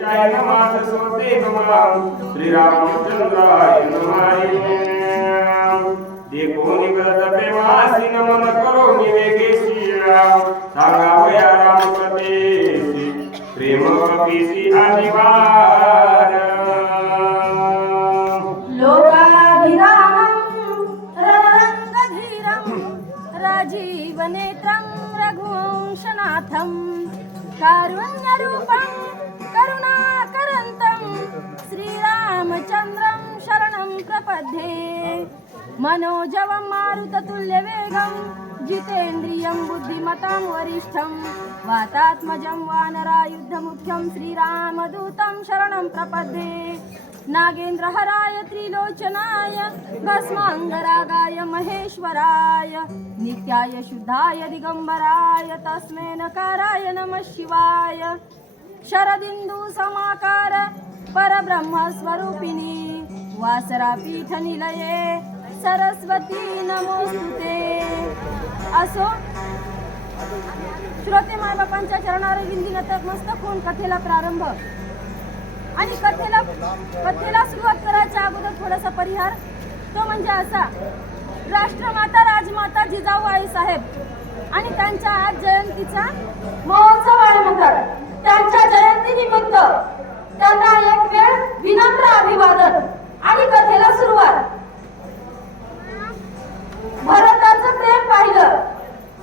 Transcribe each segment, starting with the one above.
ईशाय नमः सरस्वते नमः श्रीरामचंद्राय नमः देखो निकलत प्रेमासी नमन करो निवेकेशी सांगावया राम कथेची प्रेम कपीसी आदिवार लोकाभिरामं रणरङ्गधीरं राजीवनेत्रं रघुवंशनाथं कारुण्यरूपं करुणाकरन्तं श्रीरामचन्द्रं शरणं प्रपद्ये मनोजवं मारुततुल्यवेगं जितेन्द्रियं बुद्धिमतां वरिष्ठं वातात्मजं वानरायुधमुख्यं श्रीरामदूतं शरणं प्रपद्ये नागेन्द्रहराय त्रिलोचनाय भस्माङ्गरागाय महेश्वराय नित्याय शुद्धाय दिगंबराय तस्मै नकाराय नमः शिवाय शरदिन्दु समाकार परब्रह्मस्वरूपिणी वासरापीठनिलये सरस्वती नमोस्तुते। असो श्रोते मायबापांच्या चरणावर विंदी नतमस्तक होऊन कथेला प्रारंभ आणि कथेला सुरुवात करायच्या अगोदर थोडासा परिहार तो म्हणजे असा, राष्ट्रमाता राजमाता जिजाऊ आई साहेब आणि त्यांच्या आज जयंतीचा महोत्सव आहे म्हणतात. त्यांच्या जयंतीनिमित्त त्यांना एक वेळ विनम्र अभिवादन आणि कथेला सुरुवात. भरताचं प्रेम पाहिलं,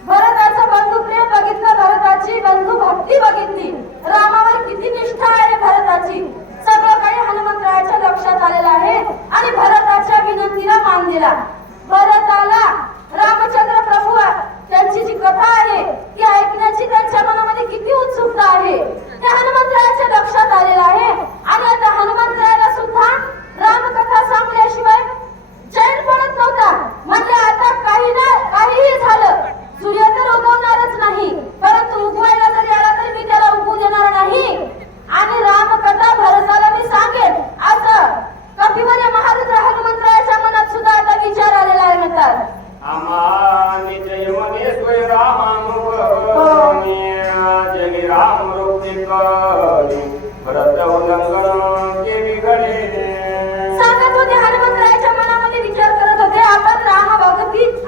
भरताचं बंधू प्रेम बघितलं, भरताची बंधू भक्ती बघितली, रामावर किती निष्ठा आहे भरताची, सगळं काही हनुमंतरायाच्या लक्षात आलेलं आहे आणि भरताच्या विनंतीला मान दिला. भरताला रामचंद्र प्रभू त्यांची जी कथा आहे ती ऐकण्याची त्यांच्या मनामध्ये किती उत्सुकता आहे ते हनुमंतरायाच्या लक्षात आलेलं आहे. आणि आता हनुमंतरायाला सुद्धा रामकथा सांगल्याशिवाय चैन पडत नव्हता. म्हणजे आता काहीही झालं, सूर्य तर उगवणारच नाही, परंतु उगवायला जरी आला तरी मी त्याला उगवू देणार नाही आणि रामकथा भरताला मी सांगेन असं कपिवर्य महारुद्र हनुमंतरायाच्या मनात सुद्धा आता विचार आलेला आहे म्हणतात. आमानी जय मने स्वय रामानुभवनी जगी राम रूपी करी भरत उल्लंघन केली घडे. सांगत होते हनुमंतरायाच्या मनामध्ये विचार करत होते, आपण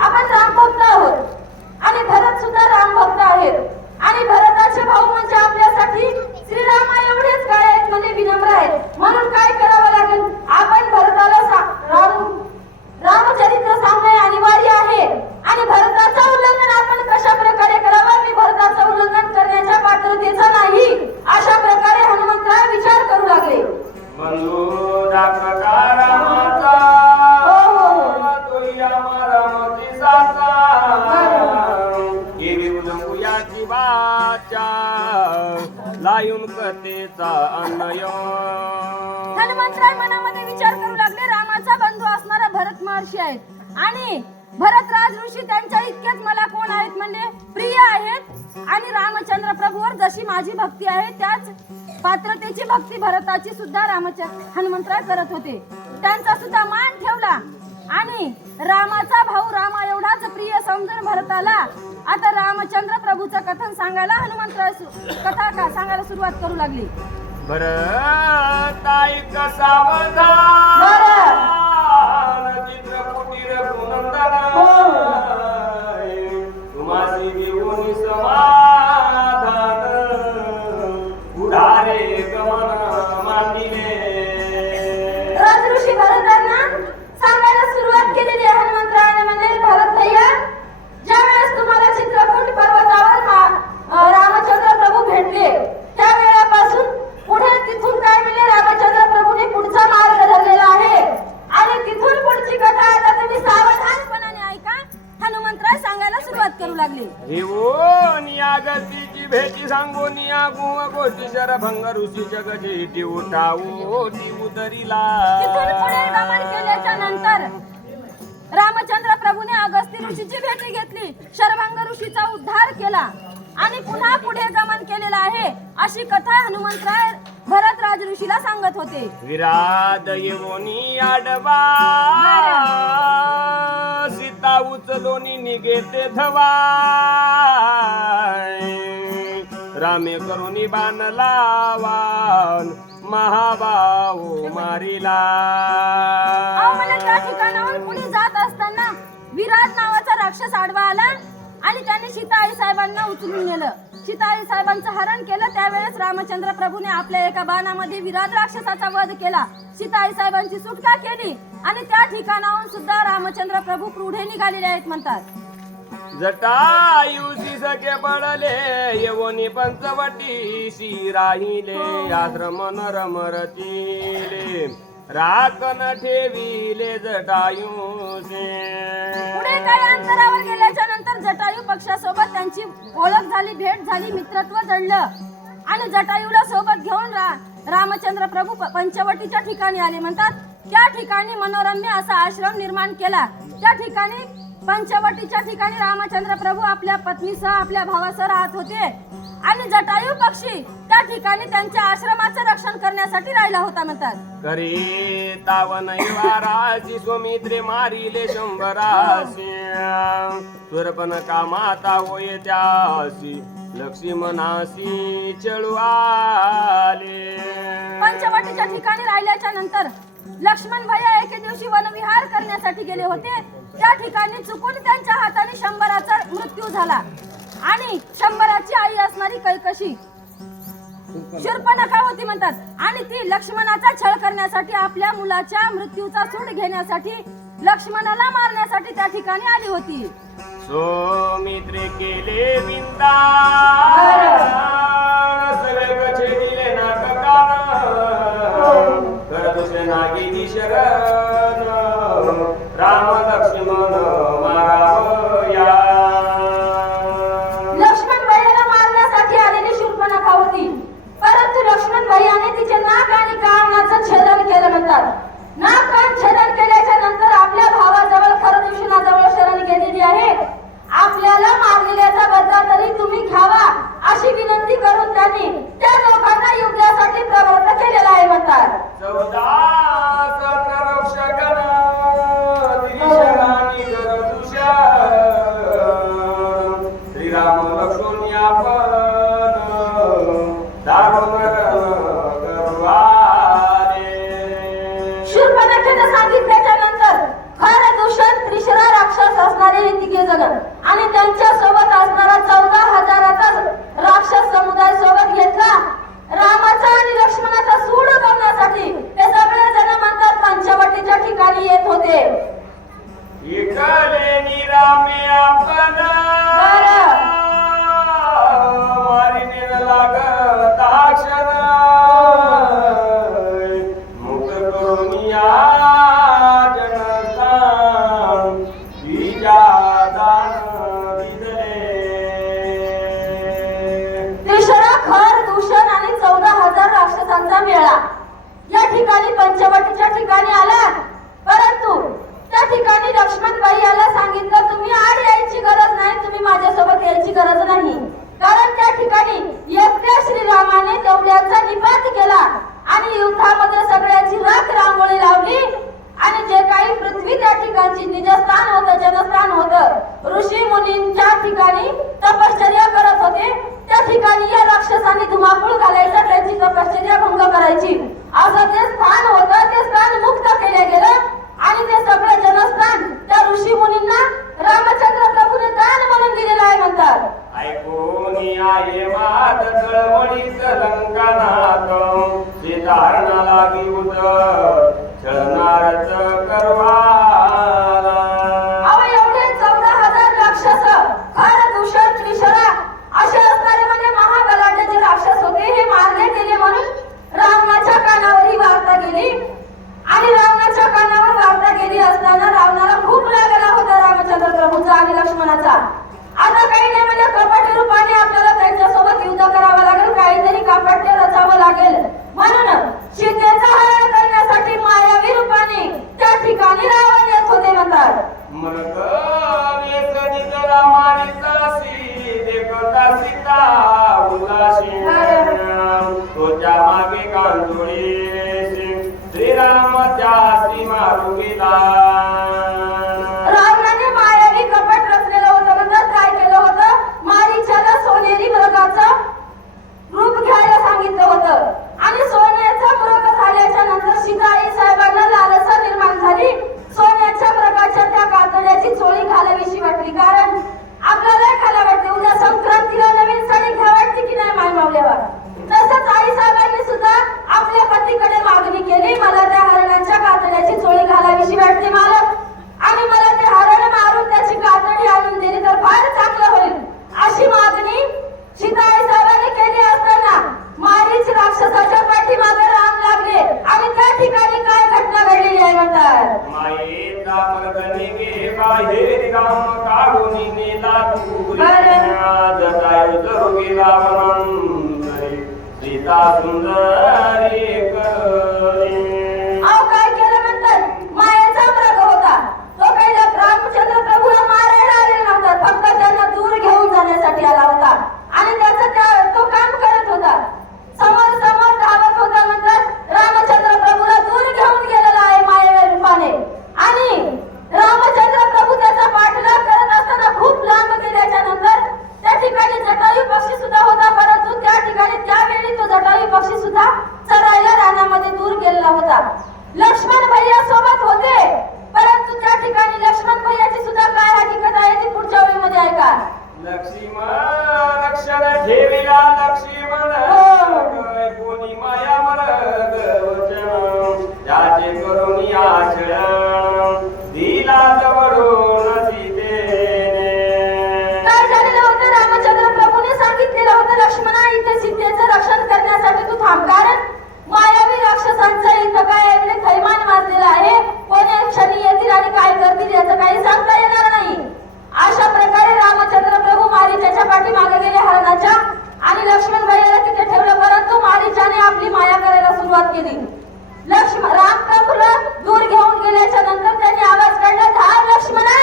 आपण राम भक्त आहोत आणि भरत सुद्धा राम भक्त आहेत आणि भरताचे भाऊ म्हणजे आपल्यासाठी श्रीरामा एवढेच काय आहेत म्हणजे विनम्र आहेत. म्हणून काय करावं लागेल, आपण भरताला रामचरित्र सांगणे अनिवार्य आहे आणि भरताचं उल्लंघन आपण कशा प्रकारे करावं, मी भरताचं उल्लंघन करण्याच्या पात्रतेचा नाही अशा प्रकारे हनुमंतराय विचार करू लागले. बंधू दाखला रामाचा तोही आम्हाला मोती साचा केली उदंकुयाची वाचा लायून कथेचा अन्नय. हनुमंतराय मनामध्ये विचार करू लागले, रामाचा बंधू असणारा भरत महर्षी आहेत आणि भरतराज ऋषी त्यांच्या इतकेच मला कोण आहेत म्हणजे प्रिय आहेत आणि रामचंद्र प्रभूवर जशी माझी भक्ती आहे त्याच पात्रतेची भक्ती भरताची सुद्धा हनुमंतराय करत होते. त्यांचा सुद्धा मान ठेवला आणि रामाचा भाऊ रामा एवढाच प्रिय समजून भरताला आता रामचंद्र प्रभूचं कथन सांगायला हनुमंतराय कथा सांगायला सुरुवात करू लागली. भरत ऐक सावधान चित्रकुटीर पुनंदन तुम्हासी देऊनी समाधान उधारे गमन मांडिले. राजऋषी भरतांना सांगायला सुरुवात केलेली आहे हनुमंतरायाने. म्हणजे भरत भैया, ज्यावेळेस तुम्हाला चित्रकूट पर्वतावर रामचंद्र प्रभू भेटले त्यावेळेपासून पुढे तिथून काय म्हणजे रामचंद्र प्रभूने पुढचा मार्ग धरलेला आहे आणि तिथून पुढची कथा आता तुम्ही सावधानपणाने ऐका. हनुमंतराय सांगायला सुरुवात करू लागले. येऊन या गतीची भेटी सांगून या गुह गोष्टी शरभंग ऋषीच्या गजेटी उठावू ती उदरीला. तिथून पुढे गमन केल्याच्या नंतर रामचंद्र प्रभूने अगस्ती ऋषीची भेटी घेतली, शरभंग ऋषीचा उद्धार केला आणि पुन्हा पुढे गमन केलेला आहे अशी कथा हनुमंतराय भरत राज ऋषीला सांगत होते. विराद येवोनी आडवा सीता उचलोनी निघेते धवा रामे करुणी बाण लावान महाबाऊ मारिला. अहो, मला त्या ठिकाणाहून पुढे जात असताना विराट नावाचा राक्षस आडवा आला आणि त्याने सीताई साहेबांना उचलून नेलं. सीताई साहेबांचं हरण केलं. त्यावेळेस रामचंद्र प्रभूने आपल्या एका बाणामध्ये विराट राक्षसाचा वध केला. सीताई साहेबांची सुटका केली आणि त्या ठिकाणाहून सुद्धा रामचंद्र प्रभू पुढे निघालेले आहेत म्हणतात. जटायुसी सखे पडले येवोनी पंचवटी राहिले आश्रम नरमरतीले राखण ठेविले जटायुसे. पुढे काही अंतरावर गेल्याच्या नंतर जटायू पक्षासोबत त्यांची ओळख झाली, भेट झाली, मित्रत्व जडलं आणि जटायूला सोबत घेऊन रामचंद्र प्रभू पंचवटीच्या ठिकाणी आले म्हणतात. त्या ठिकाणी मनोरम्य असा आश्रम निर्माण केला. त्या ठिकाणी पंचवटीच्या ठिकाणी रामचंद्र प्रभू आपल्या पत्नीसह आपल्या भावासह राहत होते आणि जटायू पक्षी त्या ठिकाणी त्यांच्या आश्रमाचं रक्षण करण्यासाठी राहिला होता म्हणतात. करी तावन वारासी सुमित्रे मारिले शंभरासी सुरपन कामाता होय त्यासी लक्ष्मणासी चळू आले. पंचवटीच्या ठिकाणी राहिल्याच्या नंतर लक्ष्मण भैया एके दिवशी वनविहार करण्यासाठी गेले होते. त्या ठिकाणी चुकून त्यांच्या हाताने शंभराचा मृत्यू झाला आणि शंभराची आई असणारी कैकशी शूर्पणखा होती म्हणतात आणि ती लक्ष्मणाचा छळ करण्यासाठी आपल्या मुलाच्या मृत्यूचा सूड घेण्यासाठी लक्ष्मणाला मारण्यासाठी त्या ठिकाणी आली होती. सोमित्रे केले विंदा सगळे कचे दिले नाटकान करतुसे नागी शरण राम लक्ष्मण मारावया. लक्ष्मण भैयाला मारण्यासाठी आलेली शूर्पणखा होती, परंतु लक्ष्मण भैयाने तिचे नाक आणि कानाचं छेदन केलं म्हणतात. नाक कान छेदन केल्याच्या नंतर आपल्या भावाजवळ खरदूषणाजवळ शरण गेलेली आहे. आपल्याला मारलेल्याचा बदला तरी तुम्ही घ्यावा अशी विनंती करून त्यांनी त्या लोकांना युद्धासाठी प्रवृत्त केलेला आहे म्हणतात. 14 रक्षगण त्रिशरानी करदुषा श्रीराम लक्ष्मण यापन शूर्पणखेने सांगितल्याच्या नंतर खरदूषण त्रिशरा राक्षस असणारे हे तिघे जण आणि त्यांच्या सोबत असणारा 14,000चा राक्षस समुदाय सोबत घेतला. रामाचा आणि लक्ष्मणाचा सूड करण्यासाठी ते सगळे जण म्हणतात पंचवटीच्या ठिकाणी येत होते. इकले निरामे आपण मारिने लागत अक्षर मुक्त करुनिया जनस्थान विजादान दिदले. त्रिशरा खर दूषण आणि 14,000 राक्षसांचा मेळा या ठिकाणी पंचवटीच्या ठिकाणी आला. परंतु त्या ठिकाणी लक्ष्मण भैयाला सांगितलं तुम्ही आड यायची गरज नाही, तुम्ही माझ्यासोबत यायची गरज नाही. कारण त्या ठिकाणी एकट्या श्रीरामाने तेवढ्यांचा निपात केला आणि युद्धामध्ये सगळ्यांची राख रांगोळी लावली आणि जे काही पृथ्वी त्या ठिकाणची निजस्थान होतं, जनस्थान होतं, ऋषी मुनींच्या ठिकाणी तपश्चर्या करत होते, त्या ठिकाणी या राक्षसांनी धुमाकूळ घालायचा, त्यांची तपश्चर्या भंग करायची असं ते स्थान होतं. ते स्थान मुक्त केले गेलं आणि ते सगळं जनस्थान त्या ऋषी मुनींना रामचंद्र प्रभूने दान म्हणून दिलेलं आहे म्हणतात. ऐकून आहे मात चळवळीत लंकानाथ सीताहरणा लागी उतर छळणारच करवाला. अहो एवढे 14,000 राक्षस खर दूषण त्रिशरा असे असणारे म्हणजे महाबलाढ्य जे राक्षस होते हे मारले गेले म्हणून रावणाच्या कानावर ही वार्ता गेली आणि रावणाच्या कानावर वार्ता गेली असताना रावणाला खूप राग आला होता रामचंद्र प्रभूचा आणि लक्ष्मणाचा. आता काही नाही म्हणजे कपटी रूपाने आपल्याला त्यांच्यासोबत युद्ध करावं लागेल, काहीतरी कापट्य रचावं लागेल. म्हणून सीतेचा हरण करण्यासाठी मायावी रूपाने त्या ठिकाणी रावण येत होते म्हणतात. मग वेसनितला मारितासी देखता सीता उदासी तोच्या मागे कांजोळी श्रीराम त्यासी मारू गेला. रावणाने मायावी कपट रचलेलं होतं म्हणतात. काय केलं होतं? मारीच्याला सोनेरी मृगाचं चरायला रानामध्ये दूर गेलेला होता. लक्ष्मण भैया सोबत होते, परंतु त्या ठिकाणी लक्ष्मण भैयाची सुद्धा काय हकीकत आहे ती पुढच्या ओळीमध्ये ऐका. लक्ष्मण रक्षण ठेविला लक्ष्मण कोणी माया वचन त्याचे करून आचरण दिला जवळून सीतेने. काय झालेलं होतं? रामचंद्र प्रभूने सांगितलेलं होतं लक्ष्मणा इथे सीतेचं रक्षण करण्यासाठी तू थांब, कारण मायावी राक्षसांचा इथं काय आपले थैमान वाजलेला आहे. कोण्या क्षणी येतील आणि काय करतील याचं काही सांगता येणार नाही. अशा प्रकारे रामचंद्र प्रभू मारीचाच्या पाठीमागे गेले हरणाच्या आणि लक्ष्मण भैयाला तिथे ठेवलं, परंतु मारीचाने आपली माया करायला सुरुवात केली. राम प्रभूला दूर घेऊन गेल्याच्या नंतर त्यांनी आवाज काढला, धाव लक्ष्मणा,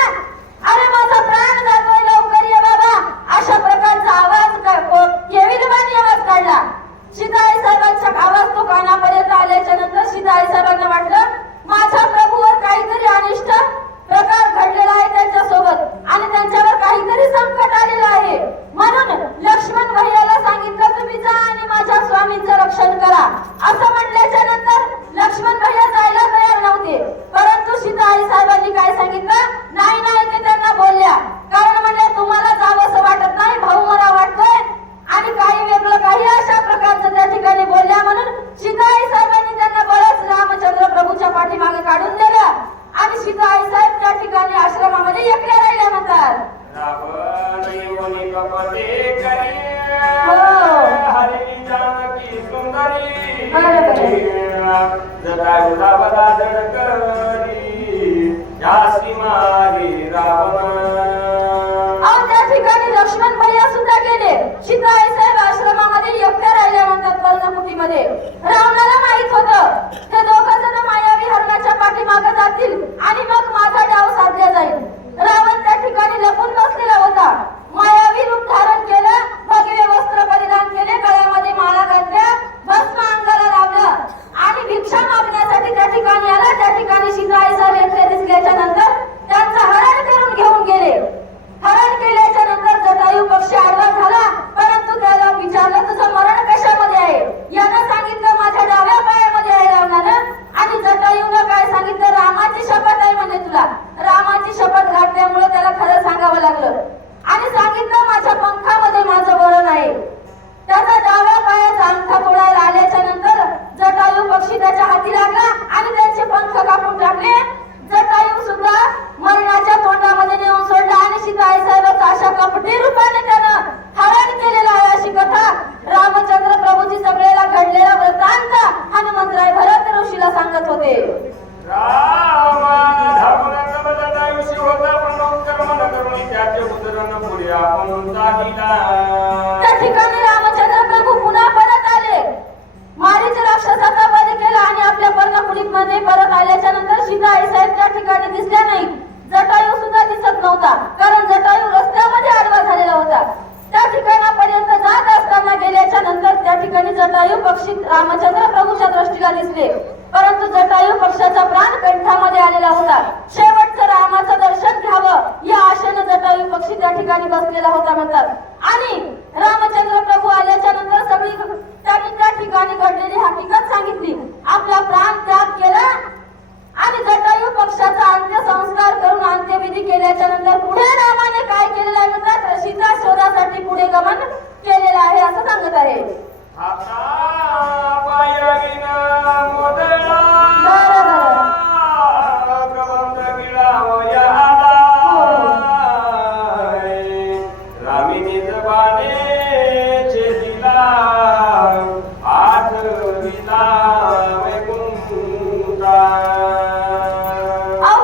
अरे माझा प्राण जातोय, लवकर ये बाबा. अशा प्रकारचा आवाज केविलवाणी आवाज काढला. सीताई साहेबांचा आवाज तो कानापर्यंत आल्याच्या नंतर सीताई साहेबांना वाटलं माझ्या प्रभूवर काहीतरी अनिष्ट प्रकार घडलेला आहे त्यांच्यासोबत आणि त्यांच्यावर काहीतरी संकट आलेलं आहे. म्हणून लक्ष्मण भैयाला सांगितलं तुम्ही जा आणि माझ्या स्वामींचं रक्षण करा. असं म्हणल्याच्या नंतर लक्ष्मण भैया जायला तयार नव्हते, परंतु सीता आई साहेबांनी काय सांगितलं, नाही नाही ते त्यांना बोलल्या, कारण म्हणल्या तुम्हाला जावंसं वाटत नाही, भाऊ मला वाटतोय आणि काही वेगळं काही अशा प्रकारचं त्या ठिकाणी बोलल्या. म्हणून सीता आई साहेबांनी त्यांना बळच रामचंद्र प्रभूच्या पाठीमागे काढून दिलं आणि सीता आई साहेब त्या ठिकाणी आश्रमामध्ये एकट्या राहिल्या म्हणतात. रावण येऊन कपटे करी हो. हरिणी जानकी सुंदरी बरोबर. जटायुला बला धड करी यासी मागे रावण. त्या ठिकाणी लक्ष्मण भैया सुद्धा गेले. सीता आई साहेब आश्रमामध्ये एकट्या राहिल्या म्हणतात पर्णकुटीमध्ये. रावणाला माहित होतं ते दोघं जण मायावी हरणाच्या पाठीमागे जातील आणि मग माझा डाव साधला जाईल. रावण त्या ठिकाणी लपून बसलेला होता. मायावी रूप धारण केलं, भगवे वस्त्र परिधान केले, गळ्यामध्ये माळा घातल्या, भस्म अंगाला लावलं आणि भिक्षा मागण्यासाठी त्या ठिकाणी आला. त्या ठिकाणी सीता आई साहेब एकटे दिसल्याच्या नंतर त्यांचं हरण करून घेऊन गेले. हरण केल्याच्या नंतर जटायू पक्षी आडवा झाला, परंतु त्याला विचारलं तुझं मरण कशामध्ये आहे. यानं सांगितलं माझ्या डाव्या पायामध्ये आहे रावणानं. आणि जटायूनं काय सांगितलं, रामाची शपथ आहे म्हणजे तुला. रामाची शपथ घातल्यामुळे त्याला खरं सांगावं लागलं आणि सांगितलं माझ्या पंखामध्ये माझं मरण आहे. त्याचा डाव्या पायाचा अंगठा तोडायला आल्याच्या नंतर जटायू पक्षी त्याच्या हाती लागला आणि त्याचे पंख कापून टाकले. जटायू सुद्धा मरणाच्या तोंडामध्ये नेऊन सोडला आणि सीता आई साहेबांचा अशा कपटी रूपाने त्यानं हरण केलेला आहे. अशी कथा रामचंद्र प्रभूजी सगळ्याला घडलेला वृत्तांत हनुमंतराय भरत ऋषीला सांगत होते. रामान धावून जटायुशी होता पण कर्मन करून त्याचे उदरन पुढे आपण चालिला. त्या ठिकाणी रामचंद्र प्रभू पुन्हा परत आले. मारीच राक्षसाचा वध केला आणि आपल्या पर्णकुटीमध्ये परत आल्याच्या नंतर सीता आई साहेब त्या ठिकाणी दिसल्या नाही. जटायू सुद्धा दिसत नव्हता, कारण जटायू रस्त्यामध्ये आडवा झालेला होता. त्या ठिकाणापर्यंत जात असताना गेल्याच्या नंतर त्या ठिकाणी जटायू पक्षी रामचंद्र प्रभूच्या दृष्टीला दिसले, परंतु जटायू पक्षाचा प्राण कंठामध्ये आलेला होता. शेवटचं रामाचं दर्शन घ्यावं या आशेने जटायू पक्षी त्या ठिकाणी बसलेला होता म्हणतात. आणि रामचंद्र प्रभू आल्याच्या नंतर सगळी त्यांनी त्या ठिकाणी घडलेली हकीकत सांगितली. आपला प्राण त्याग केला आणि जटायू पक्षाचा अंत्यसंस्कार करून अंत्यविधी केल्याच्या नंतर पुढे रामाने काय केलेलं आहे म्हणतात, सीता शोधासाठी पुढे गमन केलेलं आहे असं सांगत आहे. आता पायगीना मोदळा कबंद गिळावया रामिनी जबाने छेदिला आठविला वैकुंठा.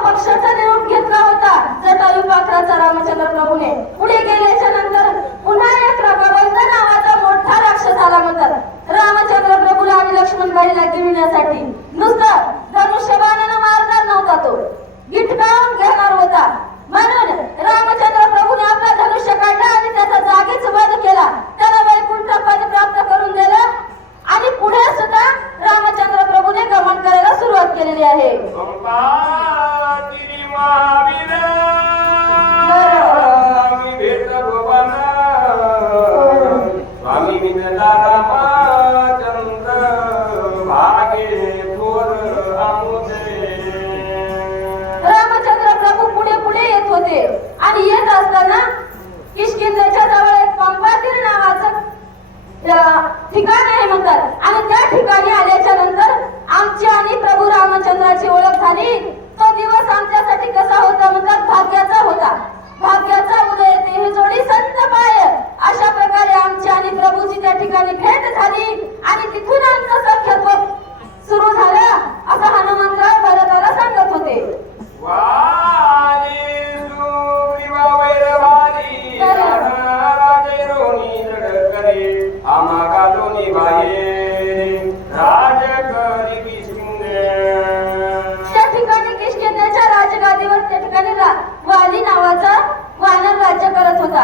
पक्षाचा निरोप घेतला होता जटायू पाखराचा रामचंद्र प्रभूने. पुढे गेल्याच्या नंतर पुन्हा एक कबंद नावाचा मोठा राक्षस आला म्हणतात. रामचंद्र प्रभूला आणि लक्ष्मणबाईला गिळण्यासाठी नुसतं धनुष्यबाणानं मारणार नव्हता, तो गिटकावून घेणार होता. म्हणून रामचंद्र प्रभूने आपला धनुष्य काढला आणि त्याचा जागीच वध केला. त्याला वैकुंठ पद प्राप्त करून दिलं आणि पुढे सुद्धा रामचंद्र प्रभूने गमन करायला सुरुवात केलेली आहे. स्वामी विनला रामचंद्र लागे थोर आमुचे. रामचंद्र प्रभू पुढे पुढे येत होते आणि येत असताना किष्किंधेच्या जवळ एक पंपातीर नावाचं ठिकाण आहे म्हणतात आणि त्या ठिकाणी आल्याच्या नंतर आमची आणि प्रभू रामचंद्राची ओळख झाली. तो दिवस आमच्यासाठी कसा होता म्हणतात, भाग्याचा होता. भाग्याचा उदय ते जोडी संत पाय, अशा प्रकारे आमची आणि प्रभूची त्या ठिकाणी भेट झाली आणि तिथून आमचं सख्यत्व सुरू झालं असं हनुमंतराव भरताला सांगत होते. वाली सुग्रीवा वैरवाली राजे रोणी जग करे आम्हा गालोनी बाये राज करी किष्किंधे. त्या ठिकाणी किष्किंधेच्या राजगादीवर त्या ठिकाणी वाली नावाचा वानर राज्य करत होता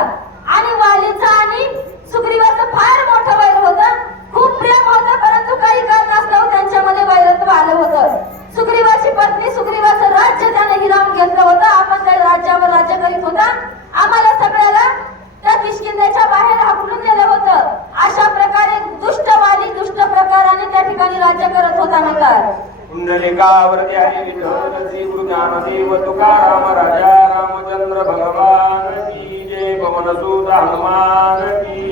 आणि वालीचा आणि सुग्रीवाचं फार मोठं वैर होतं. खूप प्रेम होतं, परंतु काही कारणास्तव त्यांच्यामध्ये वैरत्व आलं होतं. सुग्रीवाची पत्नी सुग्रीवाचं राज्य त्याने हिरावून घेतलं होतं. आपण त्या राज्यावर राज्य करीत होता. आम्हाला सगळ्याला त्या किष्किंधेच्या बाहेर हाकलून नेलं होतं. अशा प्रकारे दुष्ट वाली दुष्ट प्रकाराने त्या ठिकाणी राज्य करत होता म्हणतात. कुंडलिकावरती हरी विठ्ठल श्री गुरु ज्ञानदेव तुकाराम राजा रामचंद्र भगवान की जय. पवन सुत हनुमान की